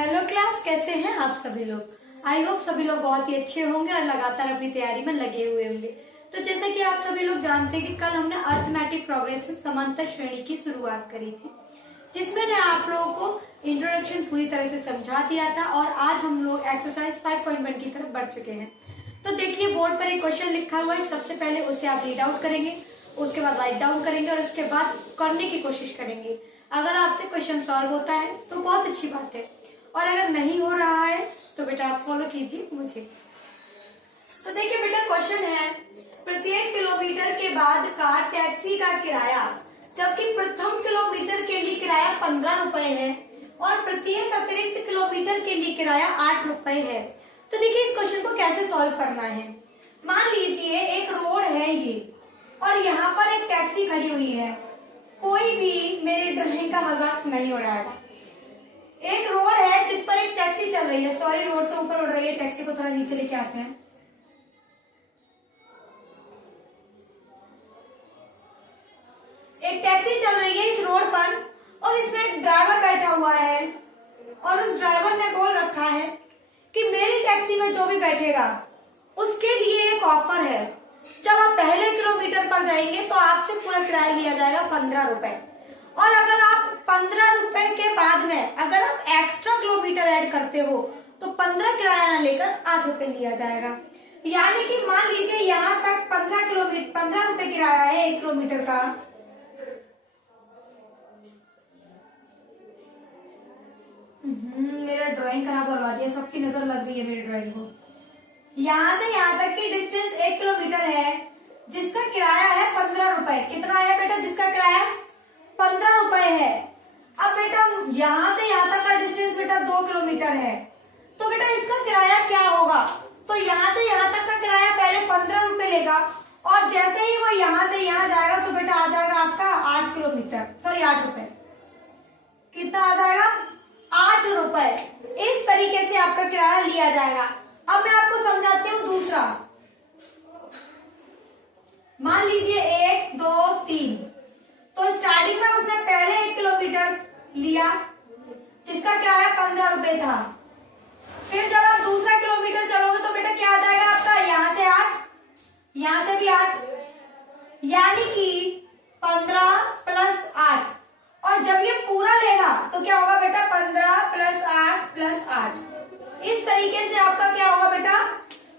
Hello class, कैसे हैं आप सभी लोग। आई होप सभी लोग बहुत ही अच्छे होंगे और लगातार अपनी तैयारी में लगे हुए होंगे। तो जैसा कि आप सभी लोग जानते हैं कि कल हमने अर्थमेटिक प्रोग्रेशन समांतर श्रेणी की शुरुआत करी थी, जिसमें ने आप लोगों को इंट्रोडक्शन पूरी तरह से समझा दिया था और आज हम लोग एक्सरसाइज 5.1 की तरफ बढ़ चुके हैं। तो देखिए, बोर्ड पर एक क्वेश्चन लिखा हुआ है। सबसे पहले उसे आप रीड आउट करेंगे, उसके बाद राइट डाउन करेंगे और उसके बाद करने की कोशिश करेंगे। अगर आपसे क्वेश्चन सॉल्व होता है तो बहुत अच्छी बात है, और अगर नहीं हो रहा है तो बेटा आप फॉलो कीजिए मुझे। तो देखिए बेटा, क्वेश्चन है प्रत्येक किलोमीटर के बाद का टैक्सी का किराया, जबकि प्रथम किलोमीटर के लिए किराया 15 रुपए है और प्रत्येक अतिरिक्त किलोमीटर के लिए किराया 8 रुपए है। तो देखिए, इस क्वेश्चन को कैसे सॉल्व करना है। मान लीजिए एक रोड है ये, और यहाँ पर एक टैक्सी खड़ी हुई है। कोई भी मेरी ड्राइंग का मजाक नहीं उड़ाएगा। एक रोड है जिस पर एक टैक्सी चल रही है। सॉरी, रोड से ऊपर उड़ रही है, टैक्सी को थोड़ा नीचे लेके आते हैं। एक टैक्सी चल रही है इस रोड पर और इसमें एक ड्राइवर बैठा हुआ है, और उस ड्राइवर ने बोल रखा है कि मेरी टैक्सी में जो भी बैठेगा उसके लिए एक ऑफर है। जब आप पहले किलोमीटर पर जाएंगे तो आपसे पूरा किराया लिया जाएगा 15 रुपए, और अगर आप 15 रुपए के बाद में अगर आप एक्स्ट्रा किलोमीटर ऐड करते हो तो 15 किराया ना लेकर 8 रुपए लिया जाएगा। यानी कि मान लीजिए यहाँ तक 15 रुपए किराया है 1 किलोमीटर का। मेरा ड्राइंग खराब करवा दिया, सबकी नजर लग गई है मेरी ड्राइंग को। यहाँ से यहाँ तक की डिस्टेंस 1 किलोमीटर है, जिसका किराया है 15 रुपए। कितना है बेटा जिसका किराया 15 रुपए है। अब बेटा यहाँ से यहाँ तक का डिस्टेंस बेटा 2 किलोमीटर है, तो बेटा इसका किराया क्या होगा। तो यहाँ से यहाँ तक का किराया पहले 15 रुपए लेगा, और जैसे ही वो यहाँ से यहाँ जाएगा तो बेटा आ जाएगा आपका 8 रुपए। कितना आ जाएगा 8 रुपए। इस तरीके से आपका किराया लिया जाएगा। अब मैं आपको समझाती हूँ दूसरा। मान लीजिए 1 2 3, तो स्टार्टिंग में उसने पहले 1 किलोमीटर लिया जिसका किराया 15 रुपए था। फिर जब आप दूसरा किलोमीटर चलोगे तो बेटा क्या आ जाएगा आपका, यहाँ से 8, यहाँ से भी 8, यानी कि 15 प्लस 8, और जब ये पूरा लेगा तो क्या होगा बेटा 15 प्लस 8 प्लस 8। इस तरीके से आपका क्या होगा बेटा,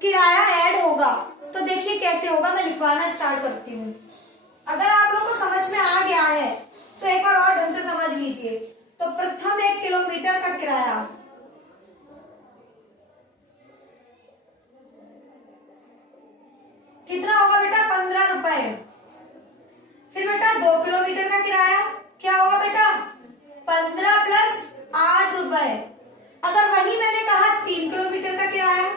किराया ऐड होगा। तो देखिए कैसे होगा, मैं लिखवाना स्टार्ट करती हूँ। अगर आप लोगों को समझ में आ गया है तो एक बार और ढंग से समझ लीजिए। तो प्रथम 1 किलोमीटर का किराया कितना होगा बेटा 15 रुपए। फिर बेटा 2 किलोमीटर का किराया क्या होगा बेटा 15 प्लस 8 रुपए। अगर वही मैंने कहा 3 किलोमीटर का किराया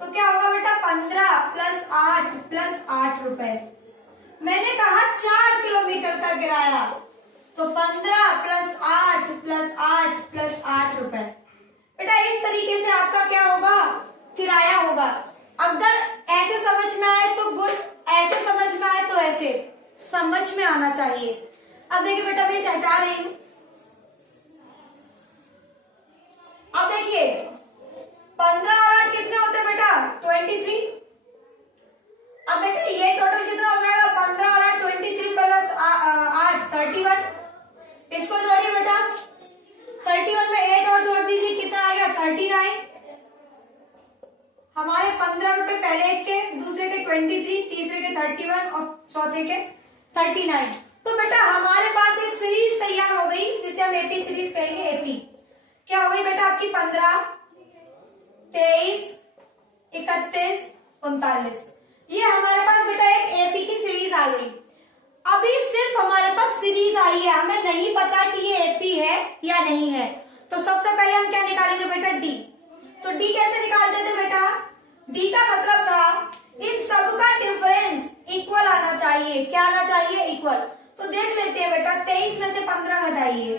तो क्या होगा बेटा 15 प्लस 8 प्लस 8 रुपए। मैंने कहा 4 किलोमीटर का किराया तो 15 प्लस 8 प्लस 8 प्लस 8 रुपए। बेटा इस तरीके से आपका क्या होगा, किराया होगा। अगर ऐसे समझ में आए तो गुड, ऐसे समझ में आए तो ऐसे, समझ में आना चाहिए। अब देखिए बेटा, मैं इसे हटा रही हूं। अब देखिए 15 और 8 कितने होते हैं बेटा 23। अब बेटा ये टोटल कितना हो जाएगा 15 और 8 23 प्लस 8 31। इसको जोड़िए बेटा, 31 में 8 और जोड़ दीजिए, कितना आ गया 39। हमारे 15 रुपए पहले के, दूसरे के 23, तीसरे के 31 और चौथे के 39। तो बेटा हमारे पास एक सीरीज तैयार हो गई जिसे हम एपी सीरीज कहेंगे। एपी क्या हो गई बेटा आपकी 15 23 31 39। ये हमारे पास बेटा एक एपी की सीरीज आ गई। अभी सिर्फ हमारे पास सीरीज आई है, हमें नहीं पता कि ये एपी है या नहीं है। तो सबसे पहले हम क्या निकालेंगे बेटा डी। तो डी कैसे निकालते थे बेटा, डी का मतलब था इन सबका डिफरेंस इक्वल आना चाहिए। क्या आना चाहिए, इक्वल। तो देख लेते हैं बेटा, 23 में से 15 घटाइए,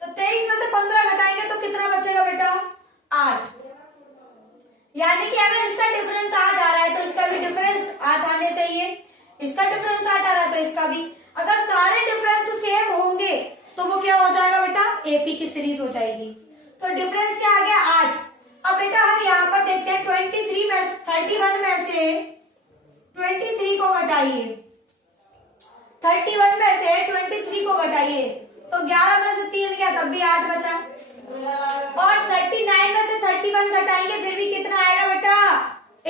तो 23 में से 15 घटाएंगे तो कितना बचेगा बेटा 8। यानी कि अगर इसका डिफरेंस 8 आ रहा है तो इसका भी डिफरेंस 8 आने चाहिए, इसका डिफरेंस 8 आ रहा है तो इसका भी। अगर सारे डिफरेंस सेम होंगे तो वो वो क्या हो जाएगा बेटा, एपी की सीरीज हो जाएगी। तो डिफरेंस क्या आ गया, 8। अब बेटा हम यहाँ पर देखते हैं 31 में से 23 को घटाइए, 31 में से 23 को घटाइए तो 11 में से 3 गया तब भी 8 बचा, और 39 में से 31 घटाएंगे फिर भी कितना आएगा बेटा,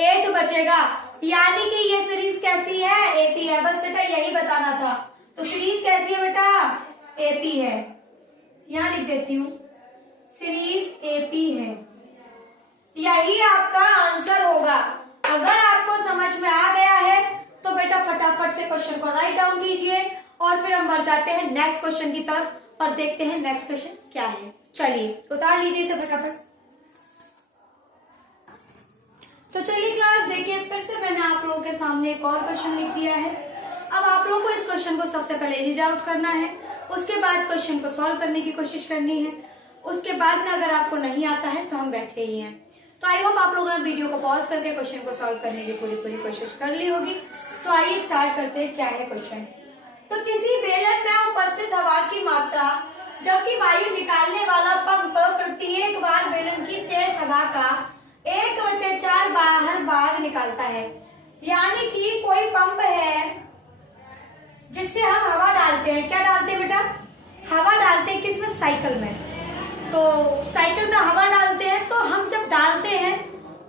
8 बचेगा। यानी कि ये सीरीज कैसी है, एपी है। बस बेटा यही बताना था। तो सीरीज कैसी है बेटा, एपी है। यहां लिख देती हूँ, सीरीज एपी है। यही आपका आंसर होगा। अगर आपको समझ में आ गया है तो बेटा फटाफट से क्वेश्चन को राइट डाउन कीजिए और फिर हम बढ़ जाते हैं नेक्स्ट क्वेश्चन की तरफ और देखते हैं नेक्स्ट क्वेश्चन क्या है। चलिए उतार लीजिए इसे फटाफट। तो चलिए क्लास देखिए, फिर से मैंने आप लोगों के सामने एक और क्वेश्चन लिख दिया है। अब आप लोगों को इस क्वेश्चन को सबसे पहले रीड आउट करना है, उसके बाद क्वेश्चन को सॉल्व करने की कोशिश करनी है। उसके बाद में अगर आपको नहीं आता है तो हम बैठे ही हैं। तो आई होप आप लोगों ने वीडियो को पॉज करके क्वेश्चन को सॉल्व करने की पूरी कोशिश कर ली होगी। तो आइए स्टार्ट करते हैं, क्या है क्वेश्चन। तो किसी बेलन में उपस्थित हवा की मात्रा जबकि वायु निकालने वाला पंप प्रत्येक बार बेलन की शेष हवा का 1/4 बाहर भाग निकालता है। यानी कि कोई पंप है जिससे हम हवा डालते हैं। क्या डालते हैं बेटा, हवा डालते हैं। किसमें, साइकिल में। तो साइकिल में हवा डालते हैं, तो हम जब डालते हैं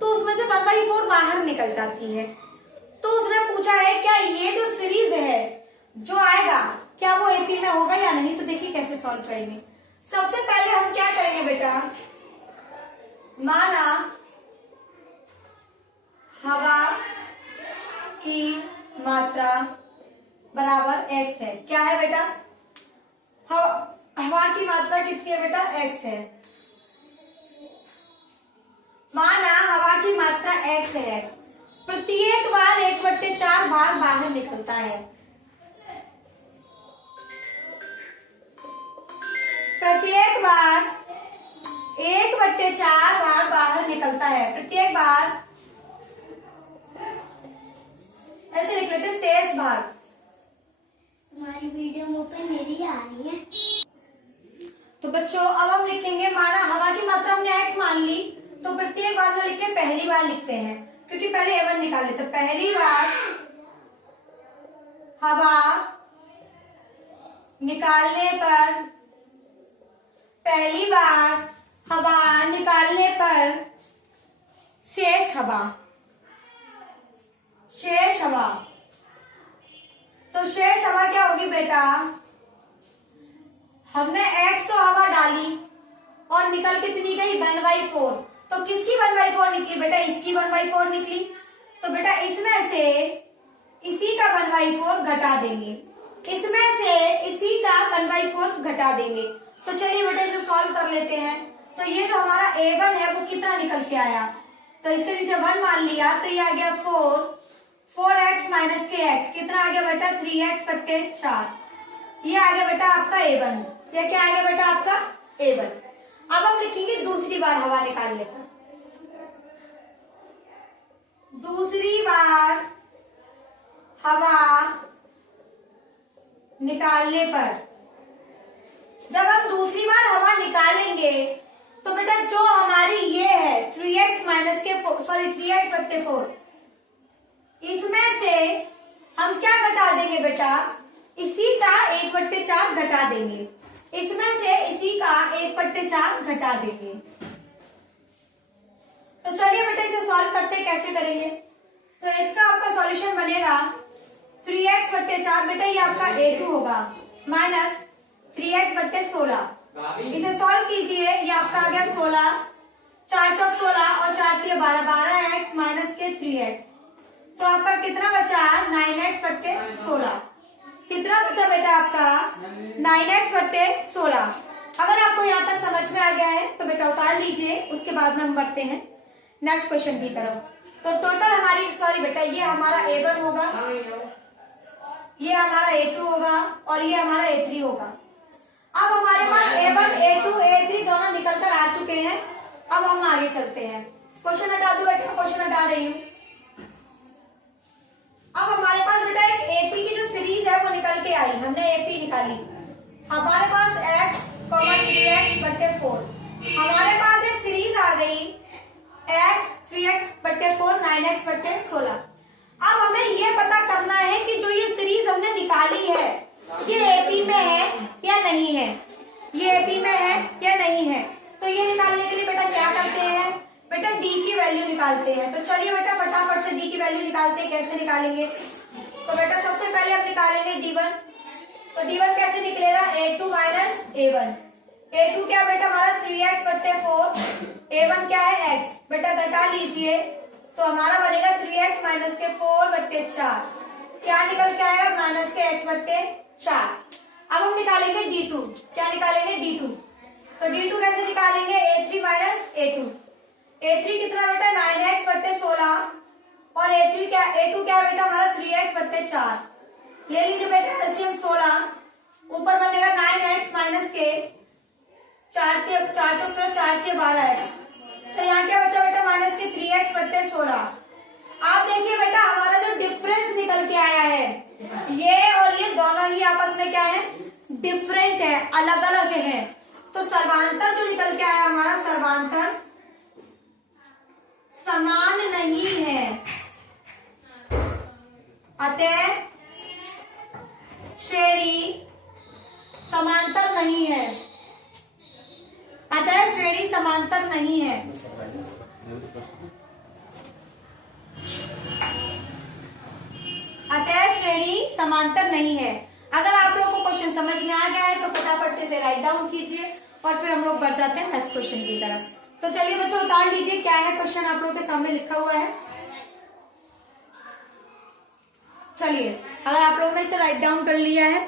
तो उसमें से 1/4 बाहर निकल जाती है। तो उसने पूछा है क्या ये जो सीरीज है जो आएगा क्या वो एपी में होगा या नहीं। तो देखिए कैसे सॉल्व करेंगे। सबसे पहले हम क्या करेंगे बेटा, माना हवा की मात्रा बराबर x है। क्या है बेटा, हवा की मात्रा कितनी है बेटा, x है। माना हवा की मात्रा x है, प्रत्येक बार 1/4 भाग बाहर निकलता है। प्रत्येक बार 1/4 भाग बाहर निकलता है। प्रत्येक बार ऐसे लिख लेते, शेष भाग। तुम्हारी वीडियो मुंह पे मेरी आ रही है। तो बच्चों अब हम लिखेंगे, माना हवा की मात्रा हमने x मान ली, तो प्रत्येक बार में लिखे पहली बार लिखते हैं क्योंकि पहले A1 निकाल लेते। पहली बार हवा निकालने पर, पहली बार हवा निकालने पर शेष हवा, शेष हवा। तो शेष हवा क्या होगी बेटा, हमने x तो हवा डाली और निकल कितनी गई 1/4। तो किसकी 1/4 निकली बेटा, इसकी 1/4 निकली। तो बेटा इसमें से इसी का 1/4 घटा देंगे, इसमें से इसी का 1/4 घटा देंगे। तो चलिए बेटा इसे सॉल्व कर लेते हैं। तो ये जो हमारा A1 है वो कितना निकल के आया, तो इसके नीचे 1 मान लिया तो ये आ गया 4x माइनस के x कितना आ गया बेटा 3x/4। ये आ गया बेटा आपका A1। ये क्या आ गया बेटा आपका A1। अब हम लिखेंगे दूसरी बार हवा निकालने पर। दूसरी बार हवा निकालने पर, जब हम दूसरी बार हवा निकालेंगे तो बेटा जो हमारी ये है 3x माइनस के 3x/4, इसमें से हम क्या घटा देंगे बेटा, इसी का 1/4 घटा देंगे। इसमें से इसी का 1/4 घटा देंगे। तो चलिए बेटा इसे सॉल्व करते हैं, कैसे करेंगे। तो इसका आपका सॉल्यूशन बनेगा 3x/4 बेटा ये आपका A2 होगा माइनस 3x/16। इसे सॉल्व कीजिए, ये आपका आ गया 16, 4 चौक 16 और 4 3 12, 12x माइनस के 3x। तो आपका कितना बचा 9x/16। कितना बचा बेटा आपका 9x/16। अगर आपको यहाँ तक समझ में आ गया है तो बेटा उतार लीजिए, उसके बाद में हम बढ़ते हैं नेक्स्ट क्वेश्चन की तरफ। तो टोटल हमारी, सॉरी बेटा ये हमारा A1 होगा, ये हमारा A2 होगा और ये हमारा A3 होगा। अब हमारे पास A1, A2, A3 दोनों निकल कर आ चुके हैं। अब हम आगे चलते हैं। क्वेश्चन हटा दो बेटा, क्वेश्चन हटा रही हूँ। अब हमारे पास बेटा एक एपी की जो सीरीज है वो निकल के आई, हमने एपी निकाली। हमारे पास x, 3x बट्टे 4, हमारे पास एक सीरीज आ गई x 3x बट्टे 4, 9x बट्टे 16। अब हमें ये पता करना है कि जो ये सीरीज हमने निकाली है ये एपी में है या नहीं है, ये एपी में है या नहीं है। तो ये निकालने के लिए बेटा क्या करते हैं, बेटा डी की वैल्यू निकालते हैं। तो चलिए बेटा फटाफट से डी की वैल्यू निकालते हैं। कैसे निकालेंगे, तो बेटा सबसे पहले हम निकालेंगे d1। तो d1 कैसे निकलेगा, a2 माइनस a1। a2 क्या बेटा हमारा 3x बट्टे 4, a1 क्या है x, बेटा घटा लीजिए तो हमारा बनेगा 3x माइनस के 4 बट्टे 4, क्या निकल के आएगा माइनस के x बट्टे 4। अब हम निकालेंगे d2, क्या निकालेंगे d2। तो d2 कैसे निकालेंगे, a3 माइनस a2। a3 कितना बेटा 9x बट्टे 16 और a2 क्या बेटा हमारा 3x बट्टे 4। ले लीजिए बेटा एलसीएम 16, ऊपर बनेगा 9x माइनस के 4 के 4 चौक 16, 4 के 12x। तो यहाँ क्या बचा बेटा माइनस के 3x बट्टे 16। आप देखिए बेटा हमारा जो डिफरेंस निकल के आया है ये और ये दोनों ही आपस में क्या है, डिफरेंट है, अलग अलग है। तो सर्वांतर जो निकल के आया हमारा, सर्वांतर समान नहीं है, अतः श्रेणी समांतर नहीं है, अतः श्रेणी समांतर नहीं है। अतः श्रेणी समांतर नहीं है। अगर आप लोगों को क्वेश्चन समझ में आ गया है तो फटाफट से इसे राइट डाउन कीजिए और फिर हम लोग बढ़ जाते हैं नेक्स्ट क्वेश्चन की तरफ। तो चलिए बच्चों उतार लीजिए क्या है क्वेश्चन आप लोगों के सामने लिखा हुआ है। चलिए अगर आप लोगों ने इसे राइट डाउन कर लिया है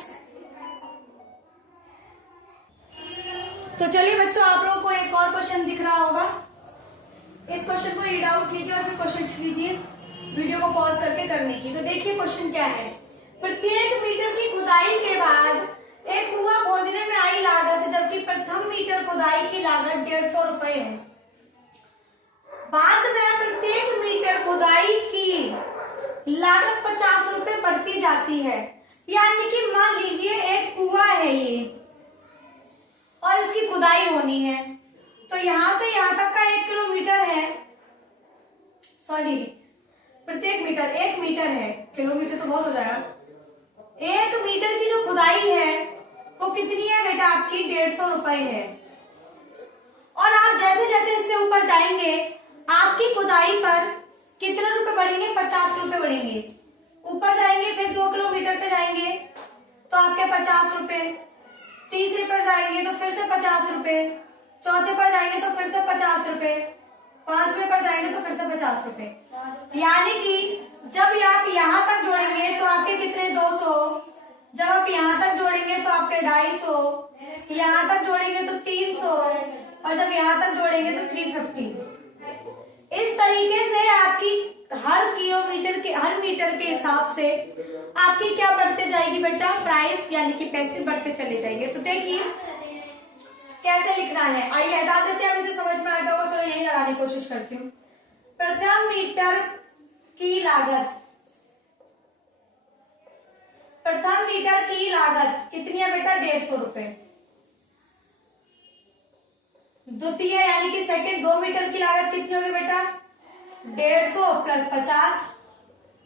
तो चलिए बच्चों आप लोगों को एक और क्वेश्चन दिख रहा होगा, इस क्वेश्चन को रीड आउट कीजिए और फिर क्वेश्चन लीजिए वीडियो को पॉज करके करने की। तो देखिए क्वेश्चन क्या है, प्रत्येक मीटर की खुदाई के बाद एक कुआं खोदने में आई लागत जबकि प्रथम मीटर खुदाई की लागत 150 रुपए है। बाद में प्रत्येक मीटर खुदाई की लागत 50 रुपए बढ़ती जाती है। यानी कि मान लीजिए एक कुआं है ये और इसकी खुदाई होनी है, तो यहां से यहां तक का 1 किलोमीटर है, सॉरी प्रत्येक मीटर 1 मीटर है, किलोमीटर तो बहुत हो जाएगा। 1 मीटर की जो खुदाई है वो कितनी है बेटा आपकी 150 रुपए है। और आप जैसे जैसे इससे ऊपर जाएंगे आपकी खुदाई पर कितने रुपए बढ़ेंगे, 50 रुपए बढ़ेंगे। ऊपर जाएंगे फिर 2 किलोमीटर पे जाएंगे तो आपके 50 रुपए, तीसरे पर जाएंगे तो फिर से 50 रुपए, चौथे पर जाएंगे तो फिर से 50 रुपए, 5वें पर जाएंगे तो फिर से 50 रुपए। यानी कि जब आप यहाँ तक जोड़ेंगे तो आपके कितने 200, जब आप यहाँ तक जोड़ेंगे तो आपके 250, यहाँ तक जोड़ेंगे तो 300 और जब यहाँ तक जोड़ेंगे तो 350। इस तरीके से आपकी हर किलोमीटर के हर मीटर के हिसाब से आपकी क्या बढ़ते जाएगी बेटा, प्राइस यानी कि पैसे बढ़ते चले जाएंगे। तो देखिए कैसे लिखना है, आइए हटा देते हैं, अब इसे समझ में आ गया होगा। चलो यही लगाने की कोशिश करती हूँ। प्रथम मीटर की लागत, प्रथम मीटर की लागत कितनी है बेटा 150 रुपए। द्वितीय यानी कि सेकंड 2 मीटर की लागत कितनी होगी बेटा 150 प्लस 50,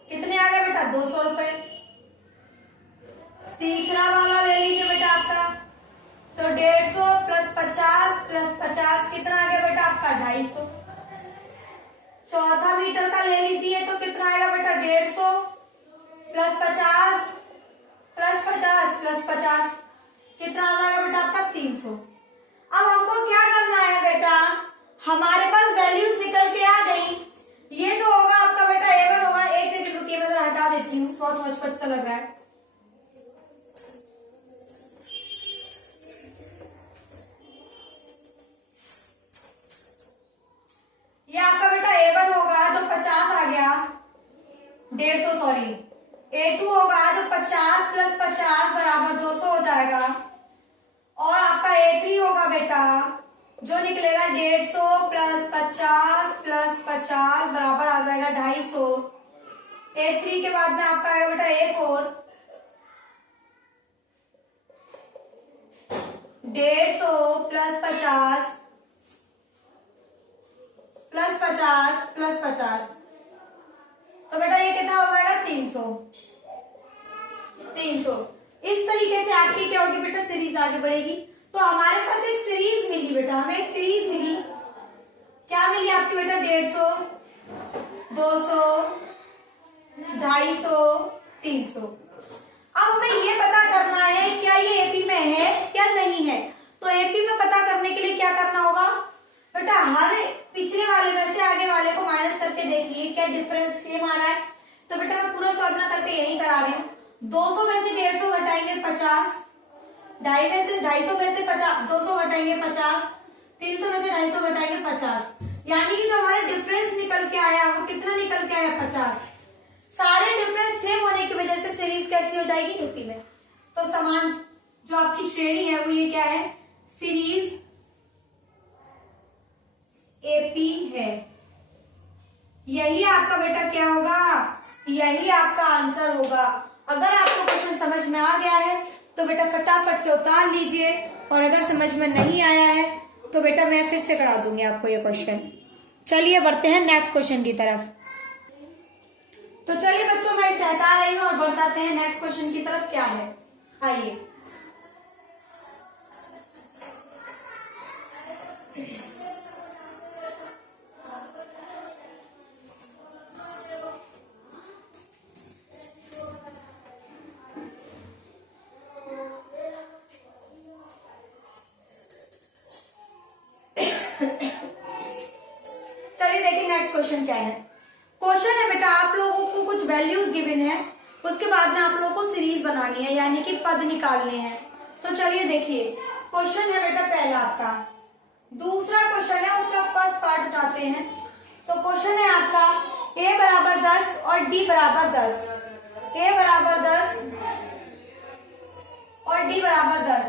कितने आ गए बेटा 200 रुपए। तीसरा वाला ले लीजिए बेटा आपका, तो 150 प्लस 50 कितना आ गया बेटा आपका 250। चौथा मीटर का ले लीजिए तो कितना आएगा बेटा 150 प्लस 50 प्लस 50 कितना आ जाएगा बेटा आपका 300। अब हमको क्या करना है बेटा, हमारे पास वैल्यूज निकल के आ गई। ये जो होगा आपका बेटा A1 होगा, एक सेकंड रुकिए मैं जरा हटा देती हूँ, बहुत मुझको सा लग रहा है। ये आपका बेटा A1 होगा जो 50 आ गया 150, सॉरी A2 होगा जो 50 प्लस 50 बराबर 200 हो जाएगा, और आपका A3 होगा बेटा जो निकलेगा 150 प्लस 50 बराबर आ जाएगा 250। A3 के बाद में आपका आएगा बेटा A4, 150 प्लस 50 प्लस 50 प्लस 50, तो बेटा ये कितना हो जाएगा 300। 300 इस तरीके से आपकी क्या होगी बेटा सीरीज आगे बढ़ेगी। तो हमारे पास एक सीरीज मिली बेटा, हमें एक सीरीज मिली, क्या मिली आपकी बेटा 150, 200, 250, 300। अब हमें ये पता करना है क्या ये एपी में है या नहीं है। तो एपी में पता करने के लिए क्या करना होगा बेटा, हर पिछले वाले में से आगे वाले को माइनस करके देखिए क्या डिफरेंस सेम आ रहा है। तो बेटा मैं पूरा सॉल्व ना करके यही करा रही हूँ। 200 में से 150 घटाएंगे 50, 250 में से 50, 200 घटाएंगे 50, 300 में से 250 घटाएंगे 50, यानी कि जो हमारा डिफरेंस निकल के आया वो कितना निकल के आया 50। सारे डिफरेंस सेम होने की वजह से सीरीज कैसी हो जाएगी एपी में। तो समान जो आपकी श्रेणी है वो ये क्या है, सीरीज एपी है। यही आपका बेटा क्या होगा, यही आपका आंसर होगा। अगर आपको क्वेश्चन समझ में आ गया है तो बेटा फटाफट से उतार लीजिए, और अगर समझ में नहीं आया है तो बेटा मैं फिर से करा दूंगी आपको ये क्वेश्चन। चलिए बढ़ते हैं नेक्स्ट क्वेश्चन की तरफ। तो चलिए बच्चों मैं इसे हटा रही हूँ और बढ़ जाते हैं नेक्स्ट क्वेश्चन की तरफ। क्या है, आइए। चलिए देखिए नेक्स्ट क्वेश्चन क्या है। क्वेश्चन है बेटा आप लोगों को कुछ वैल्यूज गिवन है, उसके बाद में आप लोगों को सीरीज बनानी है यानी कि पद निकालने हैं। तो चलिए देखिए क्वेश्चन है बेटा पहला आपका, दूसरा क्वेश्चन है उसका फर्स्ट पार्ट उठाते हैं। तो क्वेश्चन है आपका a बराबर 10 और d बराबर 10, a बराबर 10 और d बराबर 10।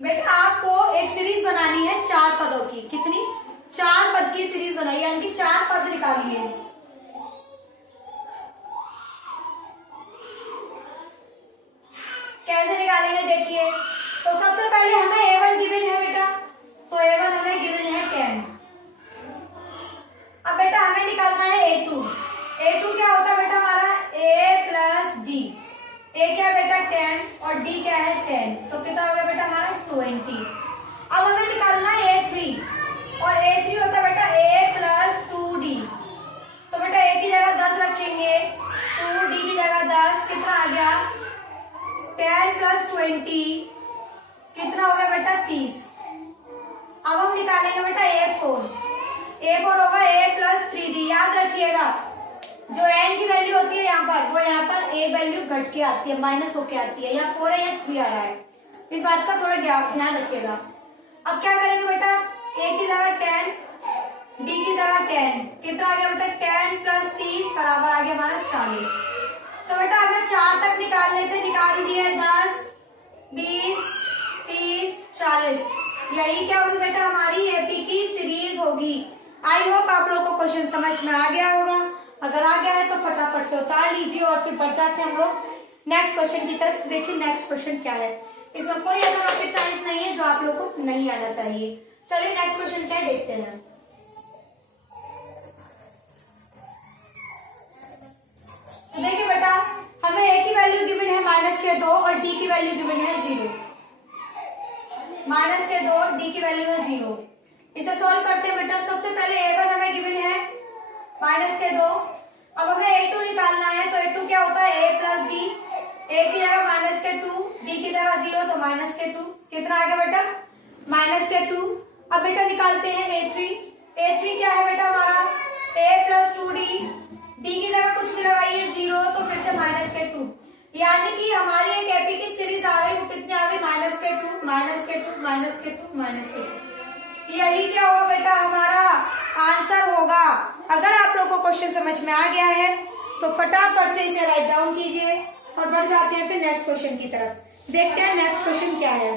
बेटा आपको एक सीरीज बनानी है 4 पदों की, कितनी 4 पद की सीरीज बनाई यानी कि 4 पद निकालिए। कैसे निकालेंगे देखिए। तो सबसे पहले हमें a1 गिवन है बेटा, तो a1 हमें गिवन है 10। अब बेटा हमें निकालना है a2। a2 क्या होता है बेटा हमारा a प्लस d, a क्या है बेटा 10 और d क्या है 10, तो कितना हो गया बेटा हमारा 20। अब हमें निकालना है a3, और a3 होता है बेटा a प्लस 2d। तो बेटा a की जगह 10 रखेंगे, 2d की जगह 10, कितना आ गया 10 प्लस 20, कितना हो गया बेटा 30। अब हम निकालेंगे बेटा a4 होगा a प्लस 3d। याद रखिएगा जो n की वैल्यू होती है यहाँ पर, वो यहाँ पर a वैल्यू घट के आती है, माइनस होके आती है। यहाँ 4 है या 3 आ रहा है, इस बात का थोड़ा ध्यान रखिएगा। अब क्या करेंगे बेटा a की जगह 10, d की जगह 10, कितना आ गया बेटा 10 प्लस 30 बराबर आ गया हमारा 40। तो बेटा हमें 4 तक निकालने थे, निकाल दिए 10, 20, 30, 40। यही क्या होगी बेटा हमारी एपी की सीरीज होगी। आई होप आप लोगों को क्वेश्चन समझ में आ गया होगा। अगर आ गया है तो फटाफट से उतार लीजिए और फिर बढ़ जाते हैं हम लोग नेक्स्ट क्वेश्चन की तरफ। देखिए नेक्स्ट क्वेश्चन क्या है, इसमें कोई ऐसा रॉकेट साइंस नहीं है जो आप लोगों को नहीं आना चाहिए। चलिए नेक्स्ट क्वेश्चन क्या है देखते हैं। तो देखिए बेटा हमें a की वैल्यू गिवन है -2 और d की वैल्यू गिवन है 0। -2 और d की वैल्यू है 0। इसे सॉल्व करते हैं बेटा। सबसे पहले a1 हमें गिवन है -2। अब हमें a2 निकालना है, तो a2 क्या होता है a प्लस d, a की जगह -2, d की जगह 0, तो -2, कितना आ गया बेटा -2। अब बेटा निकालते हैं a3 क्या है बेटा हमारा a प्लस 2d, d की जगह कुछ भी लगाइए 0, तो फिर से -2, यानी कि हमारी एक एपी की सीरीज आ गई। वो कितनी आ गई -2। यही क्या होगा बेटा हमारा आंसर होगा। अगर आप लोगों को क्वेश्चन समझ में आ गया है तो फटाफट से इसे राइट डाउन कीजिए और बढ़ जाते हैं फिर नेक्स्ट क्वेश्चन की तरफ। देखते हैं नेक्स्ट क्वेश्चन क्या है।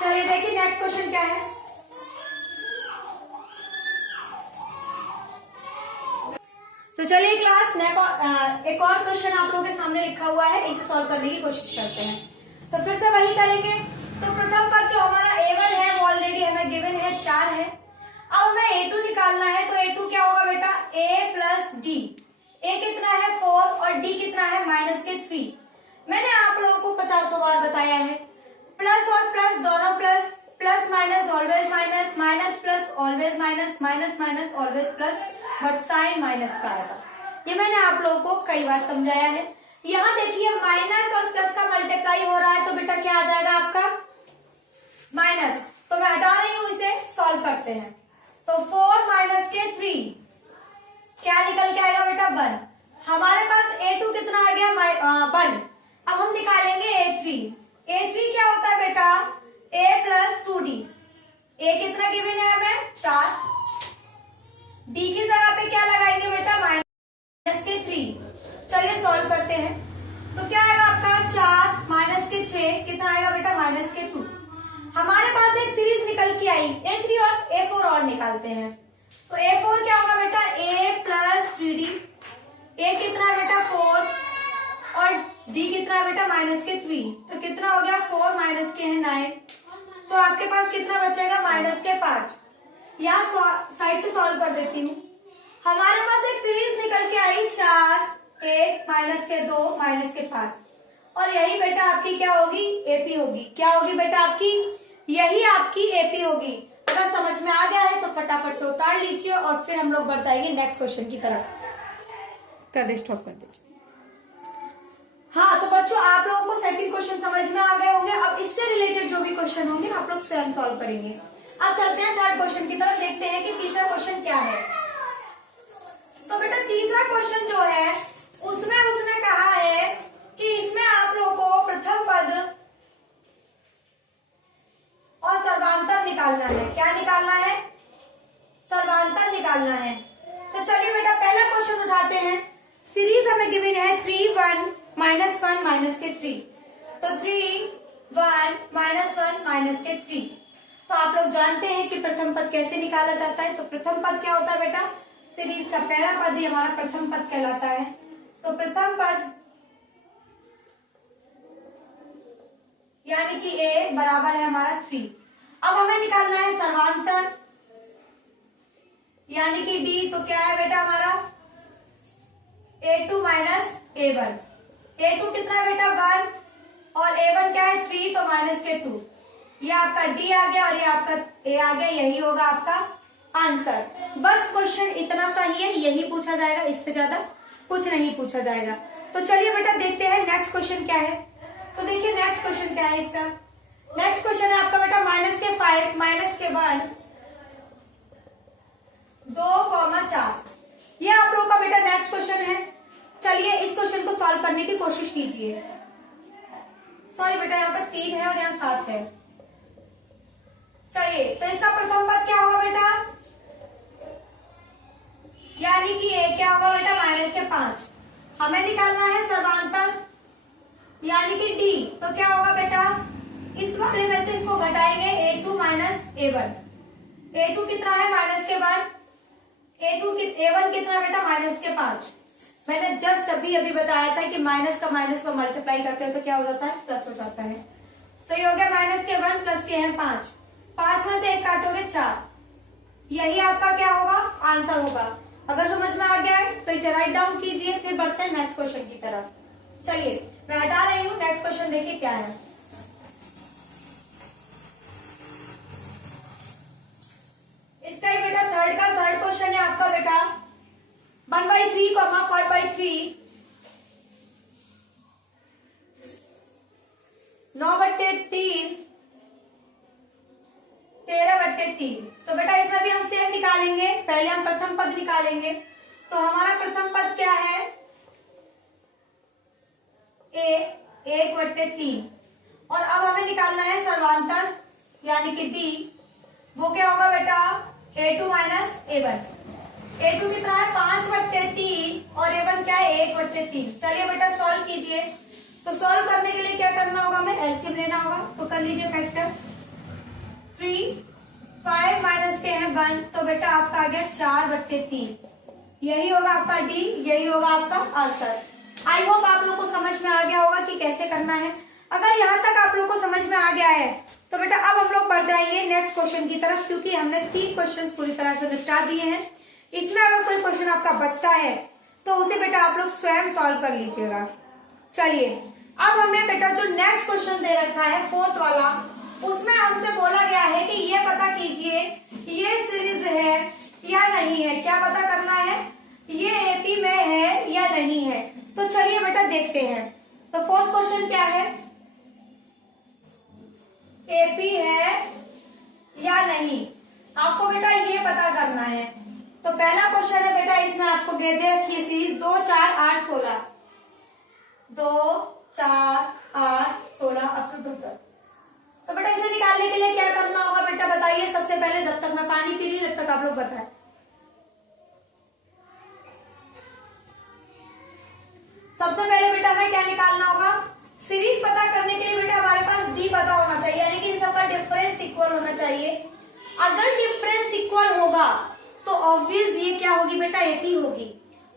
चलिए देखिए नेक्स्ट क्वेश्चन क्या है। तो चलिए क्लास एक और क्वेश्चन आप लोगों के सामने लिखा हुआ है, इसे सॉल्व करने की कोशिश करते हैं। तो फिर से वही करेंगे। तो प्रथम पद जो हमारा a1 है वो ऑलरेडी हमें गिवन है 4 है। अब हमें a2 निकालना है, तो a2 क्या होगा बेटा, a प्लस डी। a कितना है 4 और d कितना है -3। मैंने आप लोगों को 50 बार बताया है, प्लस और प्लस दोनों plus, plus minus always minus, minus plus always minus, minus minus always plus, but sign minus का आएगा। ये मैंने आप लोगों को कई बार समझाया है। यहाँ देखिए माइनस और प्लस का मल्टीप्लाई हो रहा है, तो बेटा क्या आ जाएगा आपका माइनस। तो मैं हटा रही हूँ, इसे सॉल्व करते हैं। तो 4 माइनस के 3 क्या निकल के आएगा बेटा 1। हमारे पास a2 कितना आ गया 1। अब हम निकालेंगे a3। a3 क्या होता है बेटा a प्लस 2d। a कितना गिवन है हमें 4। d की जगह पे क्या लगाएंगे बेटा माइनस के 3। चलिए सॉल्व करते हैं। तो क्या आएगा आपका 4 माइनस के 6 कितना आएगा बेटा -2। हमारे पास एक सीरीज निकल के आई, a3 और a4 और निकालते हैं। तो a4 क्या होगा बेटा a प्लस 3d। a कितना है बेटा 4 और d कितना है बेटा -3। तो कितना हो गया 4 माइनस के है 9। तो आपके पास कितना बचेगा -5। यहाँ साइड से सॉल्व कर देती हूँ। हमारे पास एक सीरीज निकल के आई 4 1 -2 -5 और यही बेटा आपकी क्या होगी एपी होगी। क्या होगी बेटा आपकी, यही आपकी एपी होगी। अगर समझ में आ गया है तो फटाफट से उतार लीजिए और फिर हम लोग बढ़ जाएंगे नेक्स्ट क्वेश्चन की तरफ। कर दे, स्टॉप कर दीजिए। हाँ तो बच्चों आप लोगों को सेकंड क्वेश्चन समझ में आ गए होंगे। अब इससे रिलेटेड जो भी क्वेश्चन होंगे आप लोग स्वयं सॉल्व करेंगे। अब चलते हैं थर्ड क्वेश्चन की तरफ, देखते हैं कि तीसरा क्वेश्चन क्या है। तो बेटा तीसरा क्वेश्चन जो है उसमें उसने कहा है कि इसमें आप लोगों को प्रथम पद और सर्वांतर निकालना है। क्या निकालना है, सर्वांतर निकालना है। तो चलिए बेटा पहला क्वेश्चन उठाते हैं। सीरीज हमें गिवन है 3 1 -1 -3। तो 3 1 -1 -3। तो आप लोग जानते हैं कि प्रथम पद कैसे निकाला जाता है। तो प्रथम पद क्या होता है बेटा, सीरीज का पहला पद ही हमारा प्रथम पद कहलाता है। तो प्रथम पद यानी कि a बराबर है हमारा 3। अब हमें निकालना है सर्वांतर यानी कि d। तो क्या है बेटा हमारा a2 -a1। a2 कितना है बेटा 1 और a1 क्या है 3, तो -2। ये आपका d आ गया और ये आपका a आ गया। यही होगा आपका आंसर। बस क्वेश्चन इतना सा ही है, यही पूछा जाएगा, इससे ज्यादा कुछ नहीं पूछा जाएगा। तो चलिए बेटा देखते हैं नेक्स्ट क्वेश्चन क्या है। तो देखिए नेक्स्ट क्वेश्चन क्या है इसका। नेक्स्ट क्वेश्चन है आपका बेटा -5 -1 2, 4। ये आप लोगों का बेटा नेक्स्ट क्वेश्चन है। चलिए इस क्वेश्चन को सॉल्व करने की कोशिश कीजिए। सॉरी बेटा यहाँ पर 3 है और यहाँ 7 है। चलिए तो इसका प्रथम पद क्या होगा बेटा, यानी कि a क्या होगा बेटा -5। हमें निकालना है सर्वांतर यानी कि d। तो क्या होगा बेटा, इस वाले में से इसको घटाएंगे a2 -a1। a2 कितना है -1। a1 कितना है बेटा -5। मैंने जस्ट अभी बताया था कि माइनस का माइनस को मल्टीप्लाई करते हैं तो क्या हो जाता है प्लस हो जाता है। तो ये हो गया -1 प्लस के हैं 5। 5 में से 1 काटोगे 4। यही आपका क्या होगा आंसर होगा। अगर समझ में आ गया है तो इसे राइट डाउन कीजिए, फिर बढ़ते हैं नेक्स्ट क्वेश्चन की तरफ। चलिए मैं हटा रही हूँ, नेक्स्ट क्वेश्चन देखिए क्या है। इसका ही बेटा थर्ड क्वेश्चन है आपका बेटा 1/3, 5/3 9/3 13/3। तो बेटा इसमें भी हम सेम निकालेंगे। पहले हम प्रथम पद निकालेंगे। तो हमारा प्रथम पद क्या है a 1/3 और अब हमें निकालना है सर्वांतर यानी कि d। वो क्या होगा बेटा a2 -a1। a2 कितना है 5/3 और a1 क्या है 1/3। चलिए बेटा सॉल्व कीजिए। तो सॉल्व करने के लिए क्या करना होगा, हमें एलसीएम लेना होगा। तो कर लीजिए फैक्टर। 3 5 माइनस के हैं 1, तो बेटा आपका आ गया 4/3। यही होगा आपका डी, यही होगा आपका आंसर। आई होप आप लोग को समझ में आ गया होगा कि कैसे करना है। अगर यहाँ तक आप लोग को समझ में आ गया है तो बेटा अब हम लोग बढ़ जाएंगे नेक्स्ट क्वेश्चन की तरफ, क्योंकि हमने 3 क्वेश्चन पूरी तरह से निपटा दिए हैं। इसमें अगर कोई क्वेश्चन आपका बचता है तो उसे बेटा आप लोग स्वयं सॉल्व कर लीजिएगा। चलिए अब हमें बेटा जो नेक्स्ट क्वेश्चन दे रखा है 4th वाला, उसमें हमसे बोला गया है कि ये पता कीजिए ये सीरीज है या नहीं है। क्या पता करना है? ये एपी में है या नहीं है। तो चलिए बेटा देखते हैं। तो 4th क्वेश्चन क्या है? एपी है या नहीं, आपको बेटा ये पता करना है। तो पहला क्वेश्चन है बेटा, इसमें आपको दे रखी है सीरीज 2, 4, 8, 16, 2, 4, 8, 16 अप टू 2। तो बेटा इसे निकालने के लिए क्या करना होगा बेटा बताइए सबसे पहले, जब तक मैं पानी पी रही हूं जब तक आप लोग बताएं। सबसे पहले बेटा हमें क्या निकालना होगा? सीरीज पता करने के लिए बेटा हमारे पास डी पता होना चाहिए, यानी कि इन सबका डिफरेंस इक्वल होना चाहिए। अगर डिफरेंस इक्वल होगा तो ऑब्वियस ये क्या होगी बेटा? एपी होगी।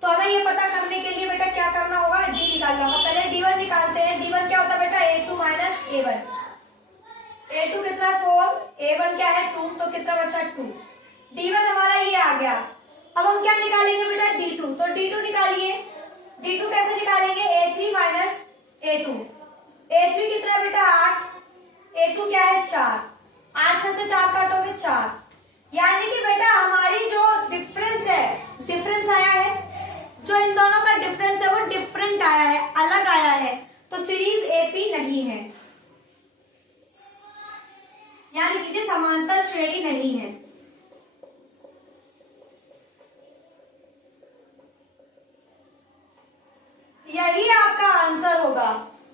तो हमें ये पता करने के लिए बेटा क्या करना होगा? डी निकालना होगा। पहले डी1 निकालते हैं। डी1 क्या होता है बेटा? a2 minus a1। a2 कितना है? 4, a1 क्या है? 2, तो कितना बचा? 2। d1 हमारा ये आ गया। अब हम क्या निकालेंगे बेटा? d2। तो d2 निकालिए। d2 कैसे निकालेंगे? a3 minus a2। a3 कितना है बेटा? 8। a2 क्या है? 4। 8 में से 4 काटोगे 4, यानी कि बेटा हमारी जो डिफरेंस है, डिफरेंस आया है, जो इन दोनों का डिफरेंस है वो डिफरेंट आया है, अलग आया है। तो सीरीज एपी नहीं है, यानी कीजिए समांतर श्रेणी नहीं है। यही आपका आंसर होगा।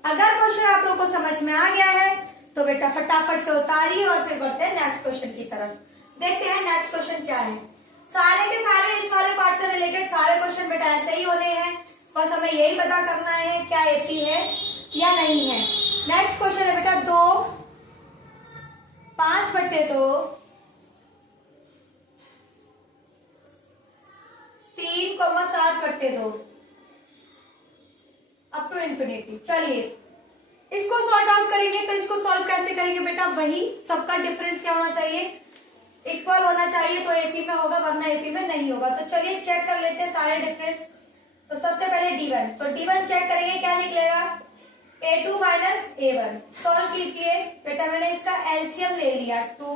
अगर क्वेश्चन आप लोग को समझ में आ गया है तो बेटा फटाफट से उतारिए और फिर बढ़ते हैं नेक्स्ट क्वेश्चन की तरफ। देखते हैं नेक्स्ट क्वेश्चन क्या है। सारे के सारे इस वाले पार्ट से रिलेटेड सारे क्वेश्चन बेटा ऐसे ही होने हैं, बस हमें यही पता करना है क्या एपी है या नहीं है। नेक्स्ट क्वेश्चन है बेटा 2, 5/2, 3, 7/2 अप टू इंफिनिटी। चलिए इसको सॉर्ट आउट करेंगे। तो इसको सॉल्व कैसे करेंगे बेटा? वही सबका डिफरेंस क्या होना चाहिए? इक्वल होना चाहिए, तो एपी में होगा, वरना एपी में नहीं होगा। तो चलिए चेक कर लेते हैं सारे डिफरेंस। तो सबसे पहले d1, तो d1 चेक करेंगे क्या निकलेगा? a2 minus a1। सॉल्व कीजिए बेटा, मैंने इसका एलसीएम ले लिया 2,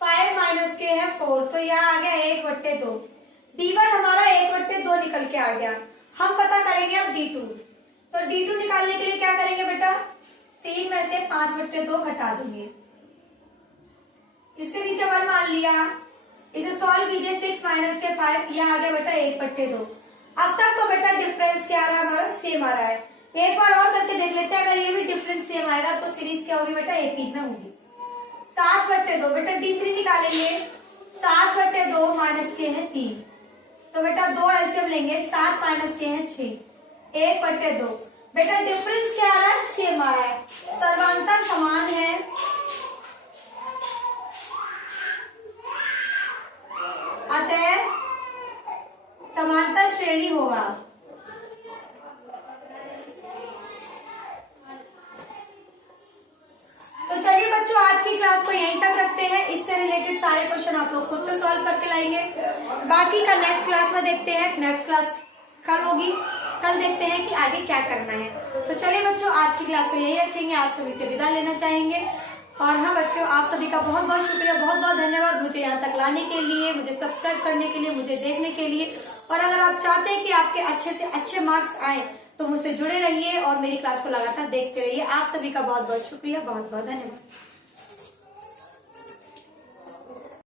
5 माइनस के है 4, तो यहाँ आ गया 1/2। d1 हमारा 1/2 निकल के आ गया। हम पता करेंगे अब d2। तो d2 निकालने के लिए क्या करेंगे बेटा? 3 में से 5/2 घटा देंगे, इसके नीचे 1 मान लिया। इसे सॉल्व कीजिए 6 माइनस के 5, यहाँ आ गया बेटा 1/2। अब तक तो बेटा डिफरेंस क्या आ रहा है? हमारा सेम आ रहा है। एक बार और करके देख लेते हैं, अगर ये भी डिफरेंस सेम आएगा तो सीरीज क्या होगी बेटा? एपी में होगी। 7/2 बेटा d3 निकालेंगे। 7/2 माइनस के है 3, तो बेटा 2 एलसीएम लेंगे। 7 माइनस के है 6, 1/2। बेटा डिफरेंस क्या आ रहा है? सेम आ रहा है, सर्वांतर समान है। अतः समांतर श्रेणी होगा। तो चलिए बच्चों आज की क्लास को यहीं तक रखते हैं। इससे रिलेटेड सारे क्वेश्चन आप लोग खुद से सॉल्व करके लाएंगे। बाकी का नेक्स्ट क्लास में देखते हैं। नेक्स्ट क्लास कल होगी, कल देखते हैं कि आगे क्या करना है। तो चलिए बच्चों आज की क्लास को यही रखेंगे, आप सभी से विदा लेना चाहेंगे। और हाँ बच्चों, आप सभी का बहुत बहुत शुक्रिया, बहुत बहुत धन्यवाद मुझे यहाँ तक लाने के लिए, मुझे सब्सक्राइब करने के लिए, मुझे देखने के लिए। और अगर आप चाहते हैं कि आपके अच्छे से अच्छे मार्क्स आए तो मुझसे जुड़े रहिए और मेरी क्लास को लगातार देखते रहिए। आप सभी का बहुत बहुत शुक्रिया, बहुत बहुत धन्यवाद।